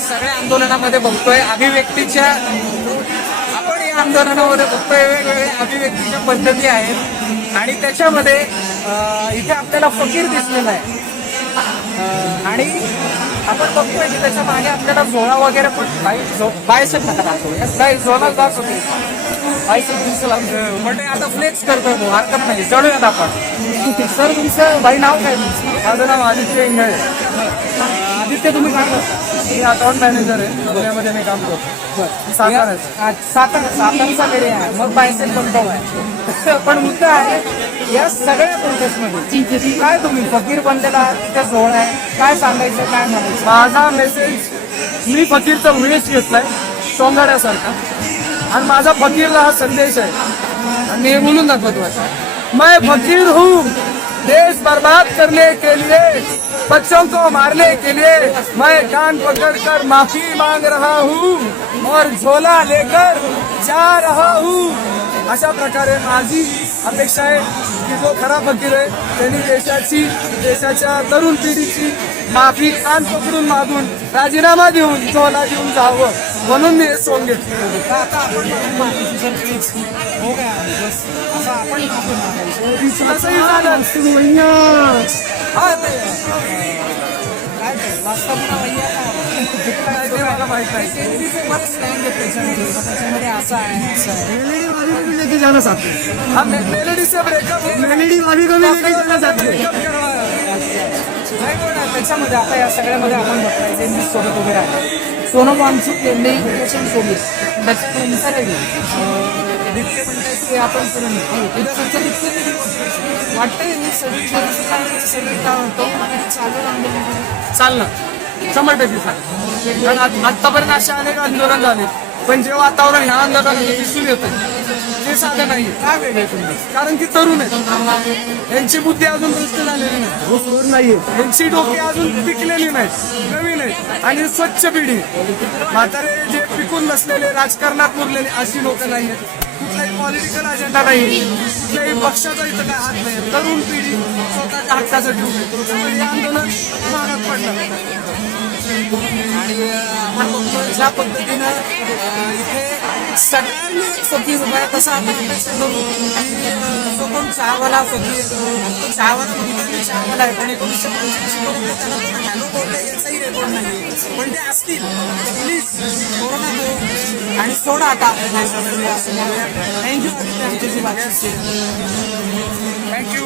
सगळ्या आंदोलनामध्ये बघतोय अभिव्यक्तीच्या, आपण या आंदोलनामध्ये बघतोय वेगवेगळ्या अभिव्यक्तीच्या पद्धती आहेत आणि त्याच्यामध्ये इथे आपल्याला फकीर दिसलेला आहे आणि आपण बघतोय की त्याच्या मागे आपल्याला झोळा वगैरे पण बायसेप नका दाखवू, झोळा दाखवतो म्हणजे आता फ्लेक्स करतोय तो, हरकत नाही, चढूयात आपण. सर तुमचं भाई नाव काय तुमचं? माझं नाव आदित्य इंगळे. आदित्य तुम्ही काय करता? मी अकाउंट मॅनेजर आहे, पुण्यामध्ये मी काम करतो. सातारचा कडे आहे, मग बायसेप बनतो आहे. पण मुद्दा आहे या सगळ्या प्रोसेसमध्ये काय तुम्ही फकीर बनलेला आहात, तिथे झोळ आहे, काय सांगायचं, काय म्हणायचं? माझा मेसेज, मी फकीरचा वेश घेतलाय सोंगाड्यासारखा आणि माझा फकीरला हा संदेश आहे आणि हे बोलून दाखवतो आहे. मैं फकीर हूँ देश बर्बाद करने के लिए, बच्चों को मारने के लिए, मैं कान पकड़कर माफी मांग रहा हूँ और झोला लेकर जा रहा हूँ. अशा प्रकारे माझी अपेक्षा आहे की जो खरा फकीर आहे त्यांनी देशाच्या तरुण पिढीची माफी कान पकडून मागून राजीनामा देऊन झोला देऊन जावं, म्हणून मी हे सॉंग घेतलं. आता आपण हो गया असं आपण असंही झालं. मला माहित नाही. त्याच्यामध्ये असं आहे लेके जाना चाहते हैं, हम मेलेडी से ब्रेकअप, मेलेडी वाली को भी लेके जाना चाहते हैं. त्याच्यामध्ये आता या सगळ्यामध्ये आपण बघताय जे मी सोबत वगैरे आहे सोनम वांगचूक यांनी इक्वेशन सोडली, त्याच्यानंतर दिप्ते म्हणतात की आपण करून उद्या त्यांचं वाटतंय मी सगळी काय म्हणतो चालू आंदोलन चालणार 100% चालणार. कारण आतापर्यंत असे अनेक आंदोलन झाले, पण जे वातावरण ह्या आंदोलनात दिसून येतं ते साधं नाही. काय वेगळे तुम्ही? कारण की तरुण आहेत, यांची बुद्धी अजून भ्रष्ट झालेली नाही, यांची डोकी अजून पिकलेली नाहीत, नवीन आहेत आणि स्वच्छ पिढी. म्हातारे जे पिकून बसलेले राजकारणात मुरलेले अशी लोक नाही आहेत. कुठलाही पॉलिटिकल अजेंडा नाही, कुठल्याही पक्षाचा इथं काय हात नाही. तरुण पिढी स्वतःच्या हक्कासाठी उभी आहे. त्यामुळे हे आंदोलन महागात पडलं. आणि आपण बघतोय ज्या पद्धतीनं इथे सगळ्यांनी फकीर उभा आहे, तसं आपण अपेक्षा करू की जो कोण चहावाला फकीर, तो चहावाला म्हणून चहावाला आहे, पण 1985 त्याला हॅलो बोलले याचाही रेकॉर्ड नाही. पण ते असतील तर प्लीज कोरोना दो आणि सोडा आता आपल्या देशामध्ये असं म्हणूया. थँक्यू. थँक्यू.